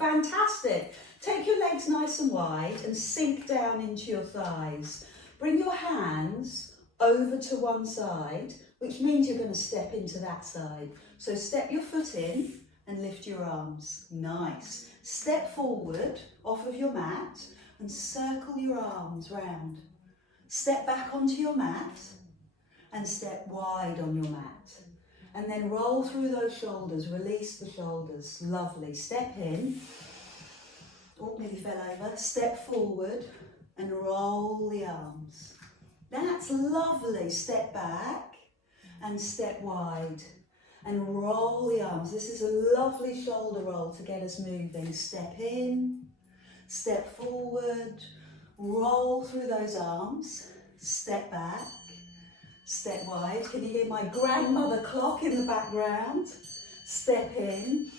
fantastic. Take your legs nice and wide and sink down into your thighs. Bring your hands over to one side, which means you're going to step into that side. So step your foot in and lift your arms. Nice. Step forward off of your mat and circle your arms round. Step back onto your mat and step wide on your mat. And then roll through those shoulders, release the shoulders. Lovely. Step in. Oh, nearly fell over. Step forward and roll the arms. That's lovely. Step back and step wide and roll the arms. This is a lovely shoulder roll to get us moving. Step in, step forward, roll through those arms, step back, step wide. Can you hear my grandmother clock in the background? Step in,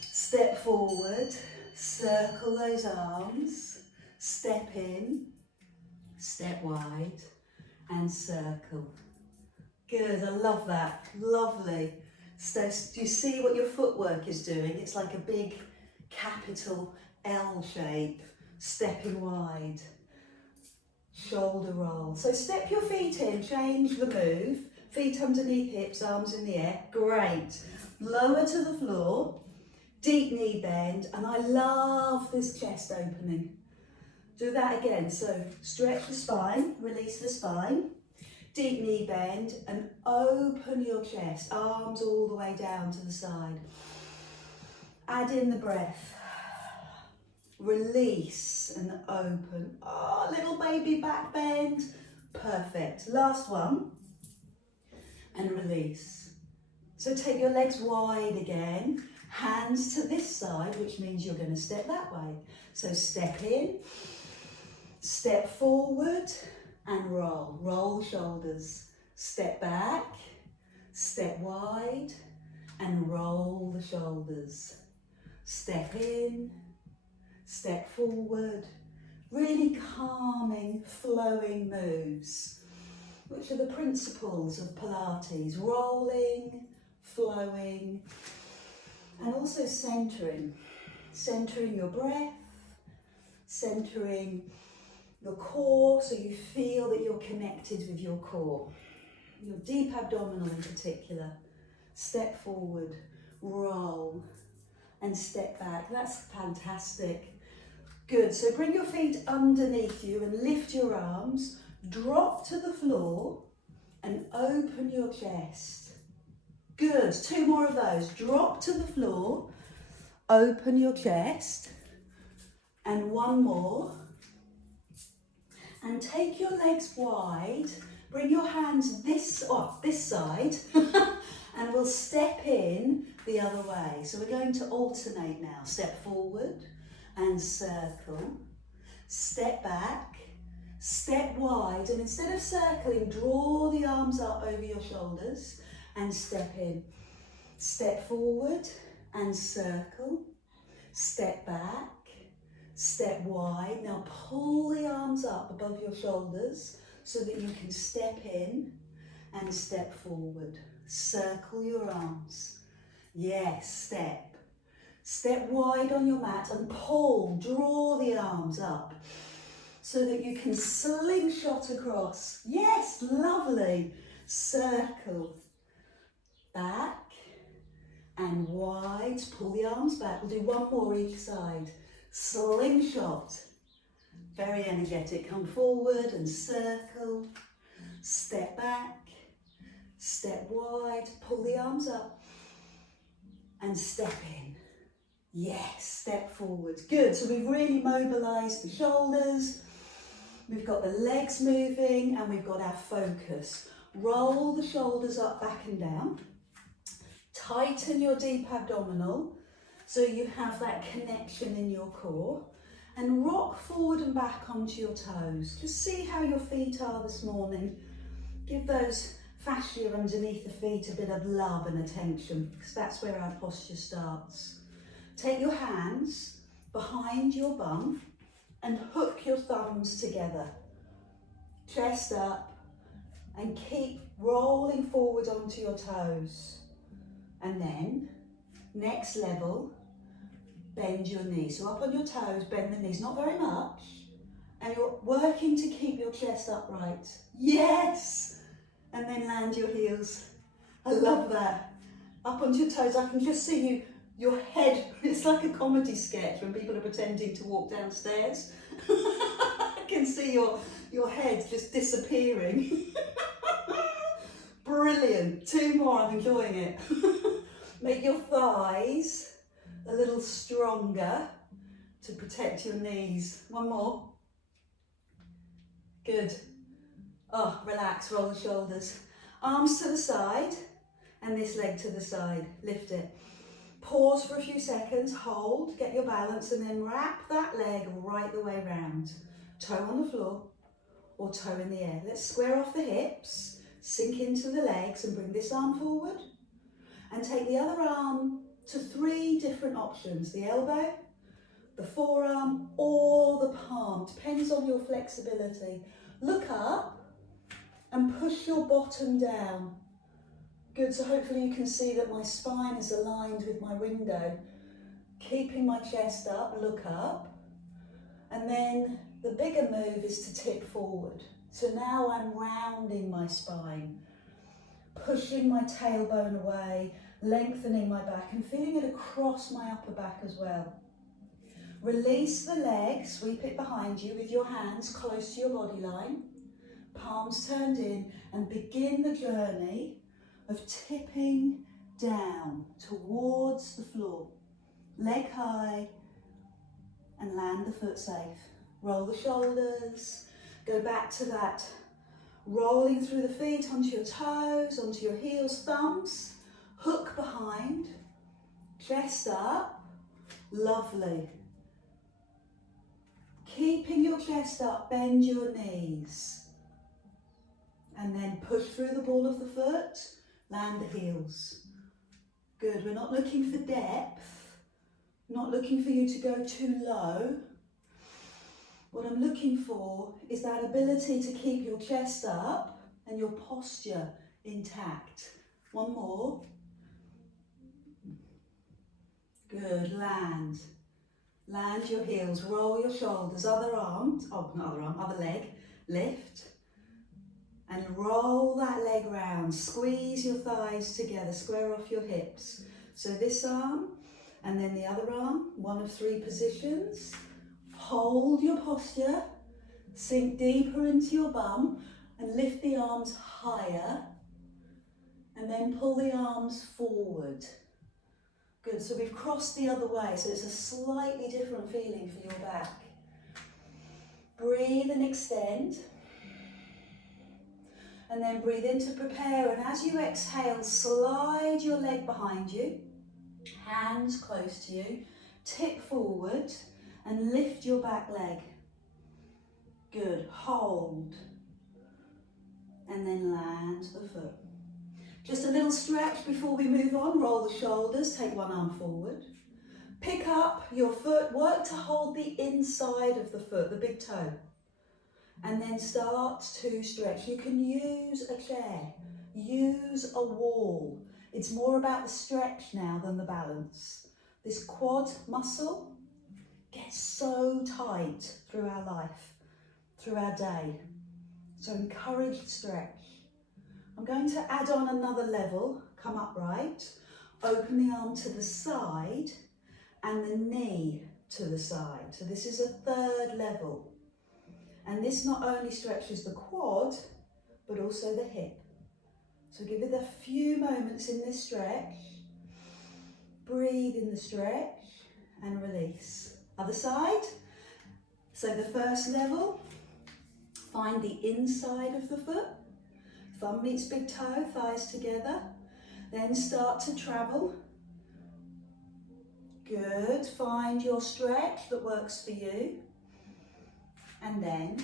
step forward, circle those arms, step in, step wide and circle. Good, I love that, lovely. So do you see what your footwork is doing? It's like a big capital L shape, stepping wide, shoulder roll. So step your feet in, change the move, feet underneath hips, arms in the air, great. Lower to the floor, deep knee bend, and I love this chest opening. Do that again, so stretch the spine, release the spine, deep knee bend and open your chest, arms all the way down to the side. Add in the breath, release and open. Oh, little baby back bend, perfect. Last one, and release. So take your legs wide again, hands to this side, which means you're going to step that way. So step in, step forward and roll. Roll the shoulders. Step back, step wide and roll the shoulders. Step in, step forward. Really calming, flowing moves, which are the principles of Pilates. Rolling, flowing, and also centering. Centering your breath, centering your core so you feel that you're connected with your core. Your deep abdominal in particular. Step forward, roll, and step back. That's fantastic. Good, so bring your feet underneath you and lift your arms. Drop to the floor and open your chest. Good, 2 more of those. Drop to the floor, open your chest, and 1 more. And take your legs wide, bring your hands this side, and we'll step in the other way. So we're going to alternate now. Step forward and circle, step back, step wide, and instead of circling, draw the arms up over your shoulders and step in. Step forward and circle, step back, step wide. Now pull the arms up above your shoulders so that you can step in and step forward. Circle your arms. Yes, step. Step wide on your mat and pull, draw the arms up so that you can slingshot across. Yes, lovely. Circle. Back and wide. Pull the arms back. We'll do 1 more each side. Slingshot. Very energetic. Come forward and circle. Step back. Step wide. Pull the arms up and step in. Yes, step forward. Good. So we've really mobilised the shoulders. We've got the legs moving and we've got our focus. Roll the shoulders up, back and down. Tighten your deep abdominal so you have that connection in your core. And rock forward and back onto your toes. Just see how your feet are this morning. Give those fascia underneath the feet a bit of love and attention, because that's where our posture starts. Take your hands behind your bum and hook your thumbs together. Chest up and keep rolling forward onto your toes. And then, next level, bend your knees. So up on your toes, bend the knees, not very much. And you're working to keep your chest upright. Yes! And then land your heels. I love that. Up onto your toes, I can just see you, your head, it's like a comedy sketch when people are pretending to walk downstairs. I can see your head just disappearing. Brilliant. 2 more, I'm enjoying it. Make your thighs a little stronger to protect your knees. 1 more. Good. Oh, relax, roll the shoulders. Arms to the side and this leg to the side. Lift it. Pause for a few seconds, hold, get your balance, and then wrap that leg right the way round. Toe on the floor or toe in the air. Let's square off the hips, sink into the legs and bring this arm forward. And take the other arm to 3 different options. The elbow, the forearm, or the palm. Depends on your flexibility. Look up and push your bottom down. Good, so hopefully you can see that my spine is aligned with my window. Keeping my chest up, look up. And then the bigger move is to tip forward. So now I'm rounding my spine, pushing my tailbone away, lengthening my back and feeling it across my upper back as well. Release the leg, sweep it behind you with your hands close to your body line, palms turned in, and begin the journey of tipping down towards the floor. Leg high and land the foot safe. Roll the shoulders, go back to that rolling through the feet onto your toes, onto your heels, thumbs, hook behind, chest up, lovely. Keeping your chest up, bend your knees. And then push through the ball of the foot, land the heels. Good, we're not looking for depth, not looking for you to go too low. What I'm looking for is that ability to keep your chest up and your posture intact. 1 more. Good, land. Land your heels, roll your shoulders, other arm, other leg, lift. And roll that leg round, squeeze your thighs together, square off your hips. So this arm and then the other arm, 1 of 3 positions. Hold your posture, sink deeper into your bum and lift the arms higher and then pull the arms forward. Good, so we've crossed the other way, so it's a slightly different feeling for your back. Breathe and extend. And then breathe in to prepare, and as you exhale, slide your leg behind you, hands close to you, tip forward and lift your back leg. Good, hold. And then land the foot. Just a little stretch before we move on. Roll the shoulders, take 1 arm forward. Pick up your foot, work to hold the inside of the foot, the big toe. And then start to stretch. You can use a chair, use a wall. It's more about the stretch now than the balance. This quad muscle gets so tight through our life, through our day. So encourage stretch. I'm going to add on another level, come upright, open the arm to the side and the knee to the side. So this is a 3rd level. And this not only stretches the quad, but also the hip. So give it a few moments in this stretch. Breathe in the stretch and release. Other side. So the 1st level, find the inside of the foot. Thumb meets big toe, thighs together. Then start to travel. Good, find your stretch that works for you. And then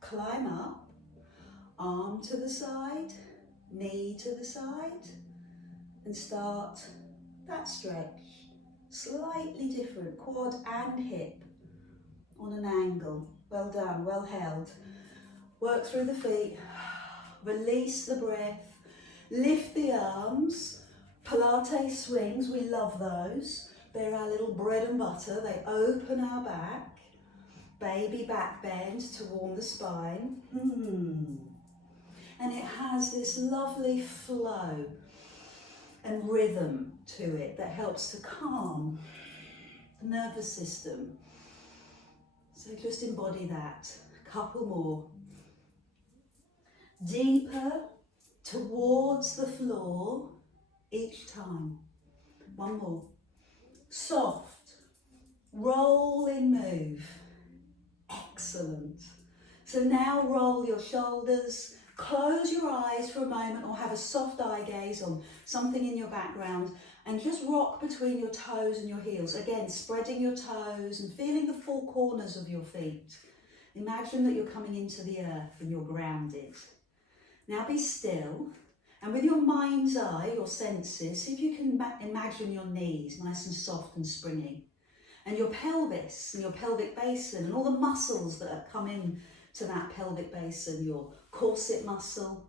climb up, arm to the side, knee to the side, and start that stretch. Slightly different, quad and hip on an angle. Well done, well held. Work through the feet, release the breath, lift the arms. Pilates swings, we love those. They're our little bread and butter. They open our back. Baby back bend to warm the spine. And it has this lovely flow and rhythm to it that helps to calm the nervous system. So just embody that. A couple more. Deeper towards the floor each time. One more. Soft, rolling move. Excellent. So now roll your shoulders, close your eyes for a moment or have a soft eye gaze on something in your background and just rock between your toes and your heels. Again, spreading your toes and feeling the four corners of your feet. Imagine that you're coming into the earth and you're grounded. Now be still, and with your mind's eye, your senses, see if you can imagine your knees nice and soft and springy, and your pelvis and your pelvic basin and all the muscles that come in to that pelvic basin, your corset muscle,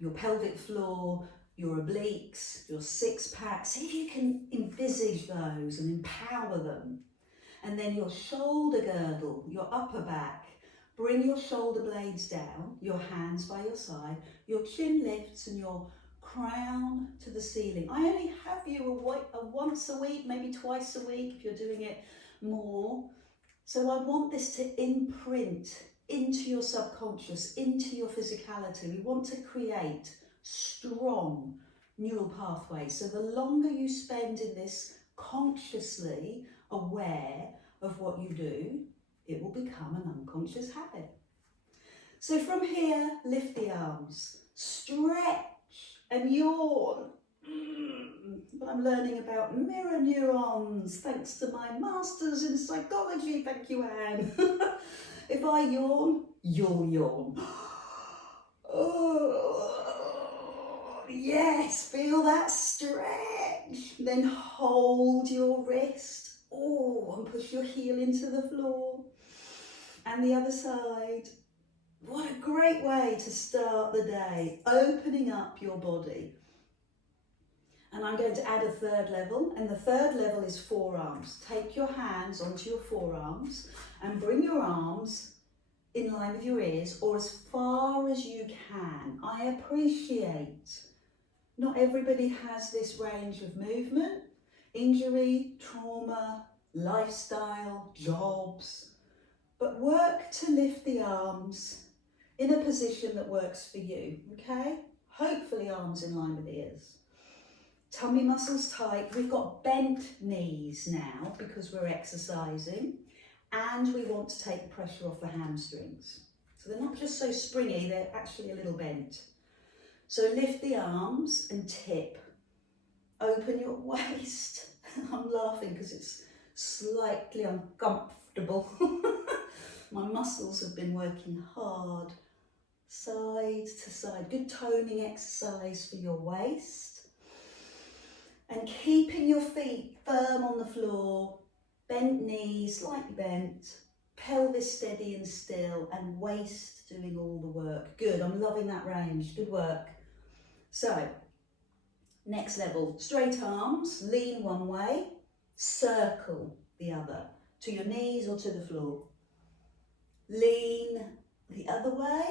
your pelvic floor, your obliques, your six pack. See if you can envisage those and empower them. And then your shoulder girdle, your upper back. Bring your shoulder blades down, your hands by your side, your chin lifts and your crown to the ceiling. I only have you once a week, maybe twice a week if you're doing it more. So I want this to imprint into your subconscious, into your physicality. We want to create strong neural pathways. So the longer you spend in this consciously aware of what you do, it will become an unconscious habit. So from here, lift the arms, stretch and yawn. But I'm learning about mirror neurons, thanks to my masters in psychology. Thank you, Anne. If I yawn, you'll yawn. Oh, yes, feel that stretch. Then hold your wrist. Oh, and push your heel into the floor. And the other side. What a great way to start the day, opening up your body. And I'm going to add a third level, and the third level is forearms. Take your hands onto your forearms and bring your arms in line with your ears or as far as you can. I appreciate not everybody has this range of movement, injury, trauma, lifestyle, jobs, but work to lift the arms in a position that works for you, okay? Hopefully arms in line with ears. Tummy muscles tight. We've got bent knees now because we're exercising, and we want to take the pressure off the hamstrings. So they're not just so springy, they're actually a little bent. So lift the arms and tip. Open your waist. I'm laughing because it's slightly uncomfortable. My muscles have been working hard. Side to side. Good toning exercise for your waist. And keeping your feet firm on the floor, bent knees, slightly bent, pelvis steady and still, and waist doing all the work. Good, I'm loving that range, good work. So, next level, straight arms, lean one way, circle the other, to your knees or to the floor. Lean the other way,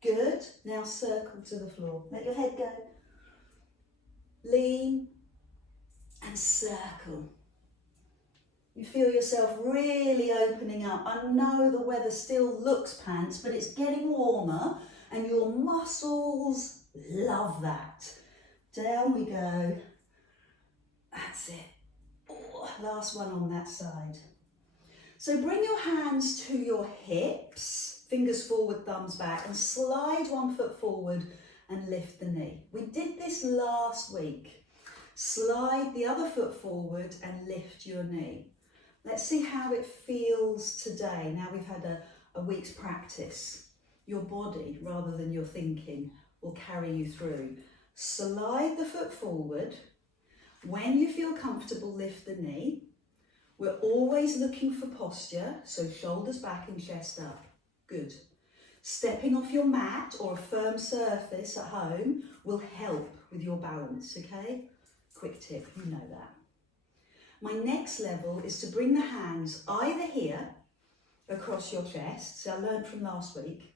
good, now circle to the floor. Let your head go. Lean and circle. You feel yourself really opening up. I know the weather still looks pants, but it's getting warmer and your muscles love that. Down we go. That's it. Oh, last one on that side. So bring your hands to your hips, fingers forward, thumbs back, and slide one foot forward and lift the knee. We did this last week. Slide the other foot forward and lift your knee. Let's see how it feels today. Now we've had a week's practice. Your body, rather than your thinking, will carry you through. Slide the foot forward. When you feel comfortable, lift the knee. We're always looking for posture, so shoulders back and chest up. Good. Stepping off your mat or a firm surface at home will help with your balance, okay? Quick tip, you know that. My next level is to bring the hands either here, across your chest. So I learned from last week.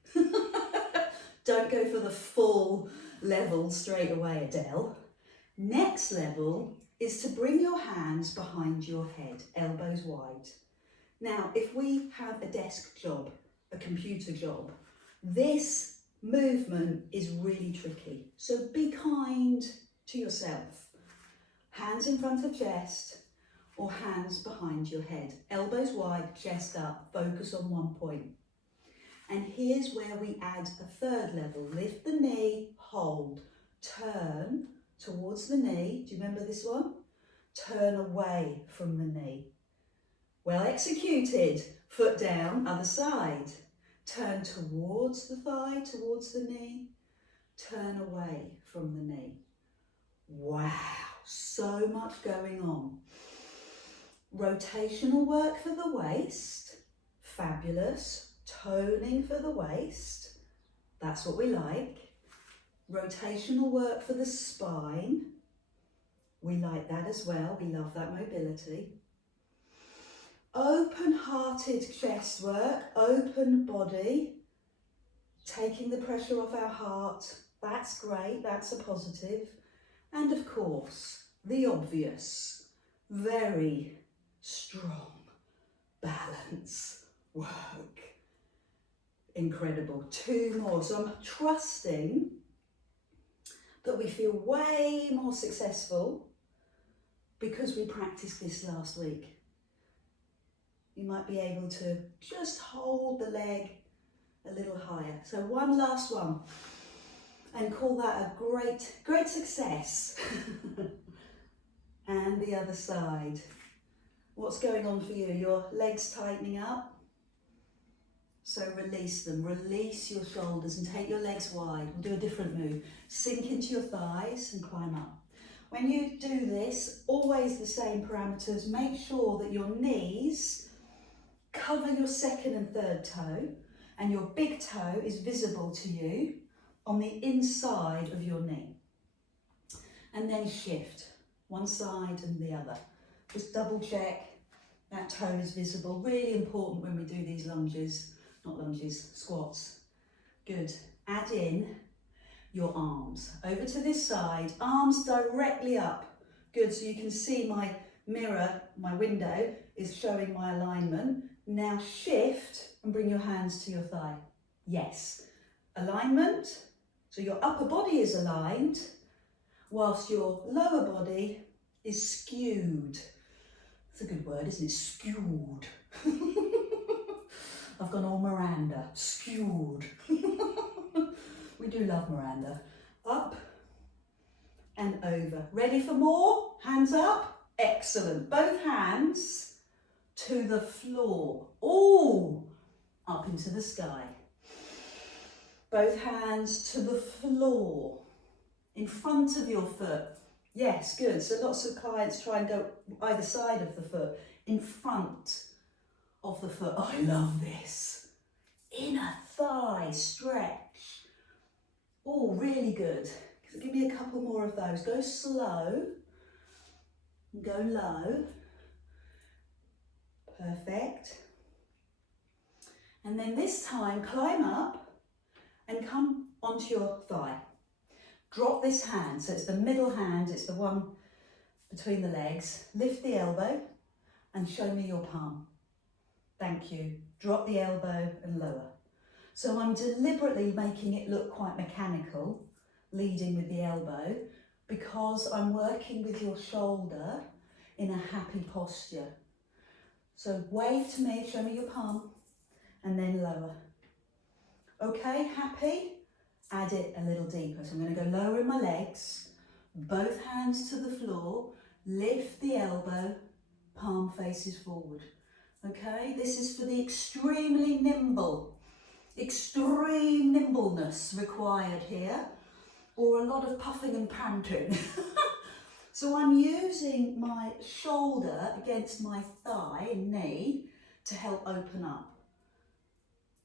Don't go for the full level straight away, Adele. Next level is to bring your hands behind your head, elbows wide. Now, if we have a desk job, a computer job, this movement is really tricky. So be kind to yourself. Hands in front of chest or hands behind your head. Elbows wide, chest up, focus on one point. And here's where we add a third level. Lift the knee, hold, turn towards the knee. Do you remember this one? Turn away from the knee. Well executed. Foot down, other side. Turn towards the thigh, towards the knee. Turn away from the knee. Wow, so much going on. Rotational work for the waist. Fabulous. Toning for the waist. That's what we like. Rotational work for the spine. We like that as well. We love that mobility. Open-hearted chest work, open body, taking the pressure off our heart. That's great, that's a positive. And of course, the obvious, very strong balance work. Incredible. 2 more. So I'm trusting that we feel way more successful because we practiced this last week. You might be able to just hold the leg a little higher. So one last one and call that a great success. And the other side. What's going on for you? Your legs tightening up? So release them, release your shoulders and take your legs wide. We'll do a different move. Sink into your thighs and climb up. When you do this, always the same parameters. Make sure that your knees cover your second and third toe and your big toe is visible to you on the inside of your knee. And then shift one side and the other. Just double check that toe is visible. Really important when we do these lunges. Not lunges, squats. Good. Add in your arms. Over to this side, arms directly up. Good, so you can see my mirror, my window is showing my alignment. Now shift and bring your hands to your thigh. Yes. Alignment, so your upper body is aligned, whilst your lower body is skewed. That's a good word, isn't it? Skewed. I've gone all Miranda, skewed. We do love Miranda. Up and over. Ready for more? Hands up. Excellent. Both hands to the floor. Ooh, up into the sky. Both hands to the floor. In front of your foot. Yes, good. So lots of clients try and go either side of the foot. In front of the foot. Oh, I love this. Inner thigh stretch. Oh, really good. Give me a couple more of those. Go slow. Go low. Perfect. And then this time, climb up and come onto your thigh. Drop this hand. So it's the middle hand. It's the one between the legs. Lift the elbow and show me your palm. Thank you. Drop the elbow and lower. So I'm deliberately making it look quite mechanical, leading with the elbow, because I'm working with your shoulder in a happy posture. So wave to me, show me your palm, and then lower. Okay, happy? Add it a little deeper. So I'm going to go lower in my legs, both hands to the floor, lift the elbow, palm faces forward. Okay, this is for the extremely nimble, extreme nimbleness required here, or a lot of puffing and panting. So I'm using my shoulder against my thigh and knee to help open up.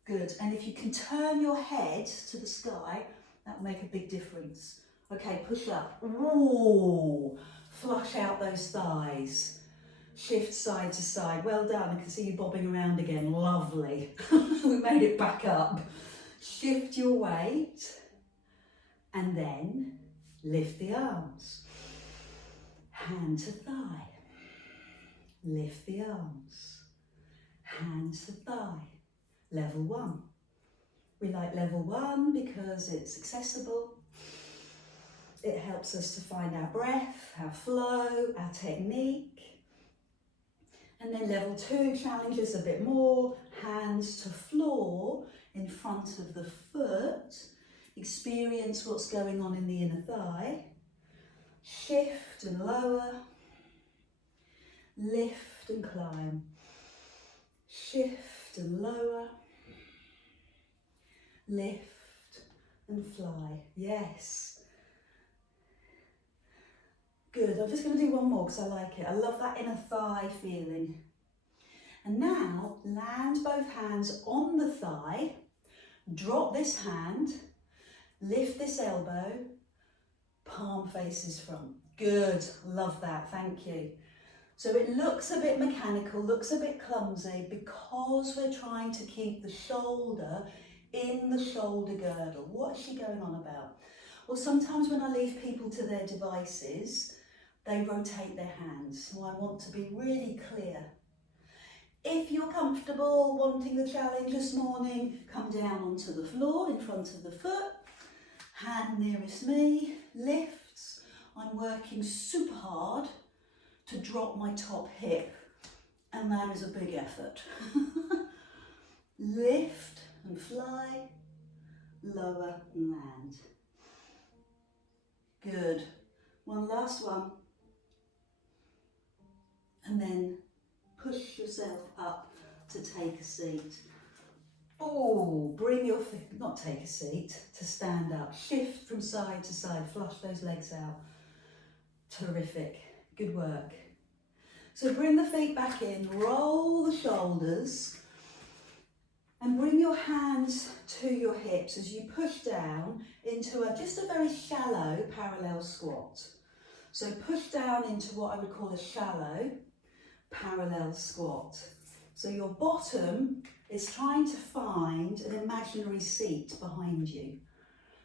Good, and if you can turn your head to the sky, that will make a big difference. Okay, push up. Ooh, flush out those thighs. Shift side to side. Well done. I can see you bobbing around again. Lovely. We made it back up. Shift your weight and then lift the arms. Hand to thigh. Lift the arms. Hand to thigh. Level 1. We like level 1 because it's accessible. It helps us to find our breath, our flow, our technique. And then level 2 challenges a bit more. Hands to floor in front of the foot. Experience what's going on in the inner thigh. Shift and lower. Lift and climb. Shift and lower. Lift and fly. Yes. Good. I'm just going to do one more because I like it. I love that inner thigh feeling. And now land both hands on the thigh. Drop this hand. Lift this elbow. Palm faces front. Good. Love that. Thank you. So it looks a bit mechanical, looks a bit clumsy because we're trying to keep the shoulder in the shoulder girdle. What is she going on about? Well, sometimes when I leave people to their devices, they rotate their hands. So I want to be really clear. If you're comfortable wanting the challenge this morning, come down onto the floor in front of the foot. Hand nearest me, lifts. I'm working super hard to drop my top hip, and that is a big effort. Lift and fly, lower and land. Good. One last one. And then push yourself up to take a seat. Oh, bring your feet, not take a seat, to stand up. Shift from side to side, flush those legs out. Terrific. Good work. So bring the feet back in, roll the shoulders, and bring your hands to your hips as you push down into just a very shallow parallel squat. So push down into what I would call a shallow parallel squat. So your bottom is trying to find an imaginary seat behind you.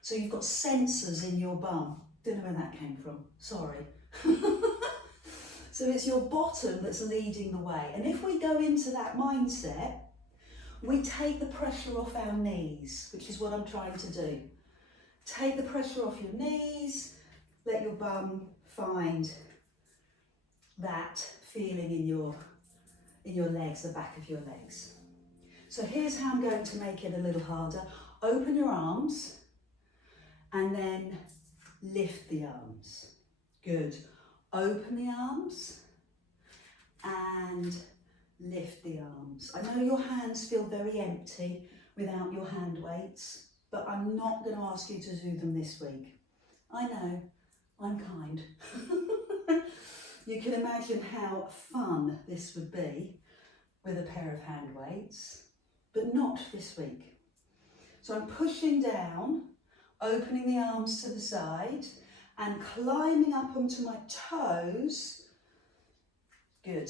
So you've got sensors in your bum. Don't know where that came from, sorry. So it's your bottom that's leading the way. And if we go into that mindset, we take the pressure off our knees, which is what I'm trying to do. Take the pressure off your knees, let your bum find that feeling in your legs, the back of your legs. So here's how I'm going to make it a little harder. Open your arms and then lift the arms. Good. Open the arms and lift the arms. I know your hands feel very empty without your hand weights, but I'm not going to ask you to do them this week. I know, I'm kind. You can imagine how fun this would be with a pair of hand weights, but not this week. So I'm pushing down, opening the arms to the side, and climbing up onto my toes. Good.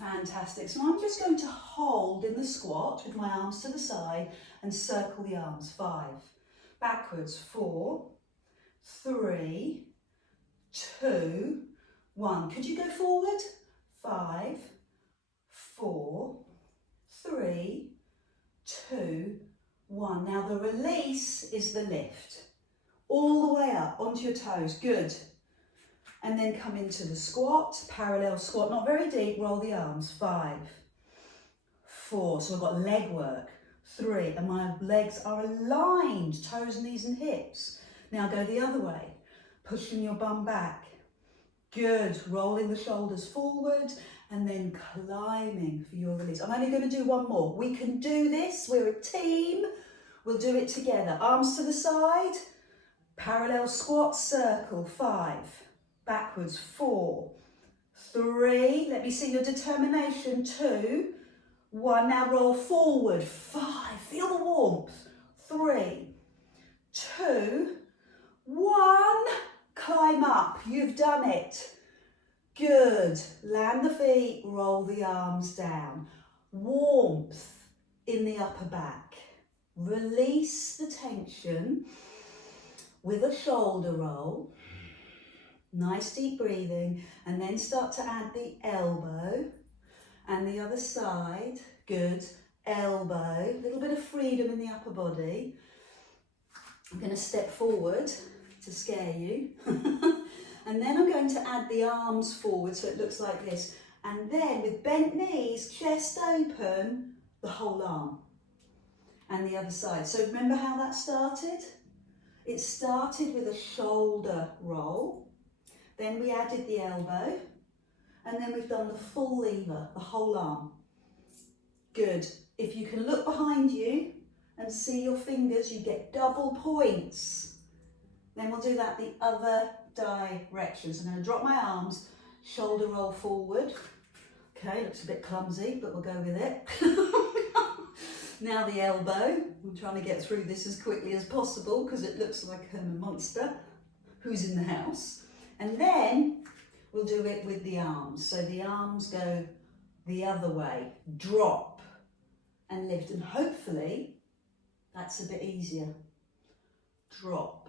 Fantastic. So I'm just going to hold in the squat with my arms to the side and circle the arms. 5. Backwards. 4, 3, 2, 1. Could you go forward? 5, 4, 3, 2, 1. Now the release is the lift. All the way up onto your toes. Good. And then come into the squat, parallel squat, not very deep, roll the arms. 5, 4, so I've got leg work. 3, and my legs are aligned, toes, knees and hips. Now go the other way, pushing your bum back. Good, rolling the shoulders forward and then climbing for your release. I'm only going to do one more. We can do this, we're a team. We'll do it together. Arms to the side, parallel squat, circle. 5, backwards. 4, 3, let me see your determination. 2, 1, now roll forward. 5, feel the warmth. 3, 2, 1, climb up. You've done it. Good. Land the feet, roll the arms down. Warmth in the upper back. Release the tension with a shoulder roll. Nice deep breathing, and then start to add the elbow and the other side. Good. Elbow, a little bit of freedom in the upper body. I'm going to step forward to scare you. And then I'm going to add the arms forward so it looks like this. And then with bent knees, chest open, the whole arm. And the other side. So remember how that started? It started with a shoulder roll. Then we added the elbow. And then we've done the full lever, the whole arm. Good. If you can look behind you and see your fingers, you get double points. Then we'll do that the other direction. So I'm going to drop my arms, shoulder roll forward. Okay, looks a bit clumsy, but we'll go with it. Now the elbow. I'm trying to get through this as quickly as possible because it looks like I'm a monster who's in the house. And then we'll do it with the arms. So the arms go the other way, drop and lift, and hopefully that's a bit easier. Drop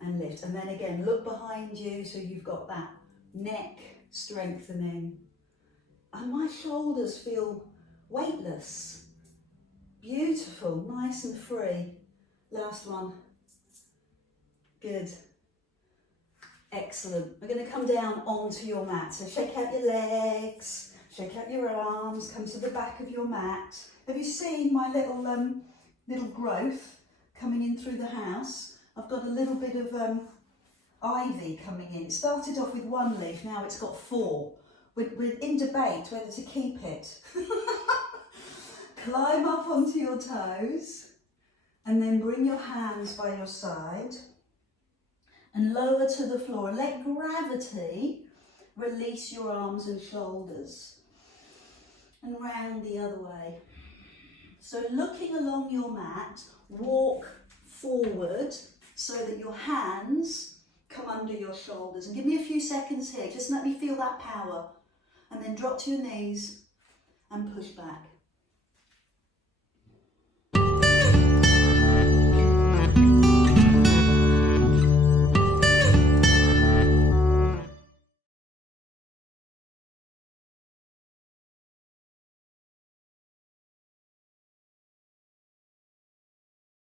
and lift, and then again look behind you so you've got that neck strengthening, and my shoulders feel weightless. Beautiful, nice and free. Last one. Good. Excellent. We're going to come down onto your mat, so shake out your legs. Shake out your arms, come to the back of your mat. Have you seen my little growth coming in through the house? I've got a little bit of ivy coming in. It started off with one leaf, now it's got four. We're in debate whether to keep it. Climb up onto your toes and then bring your hands by your side and lower to the floor and let gravity release your arms and shoulders. And round the other way. So looking along your mat, walk forward so that your hands come under your shoulders. And give me a few seconds here, just let me feel that power. And then drop to your knees and push back.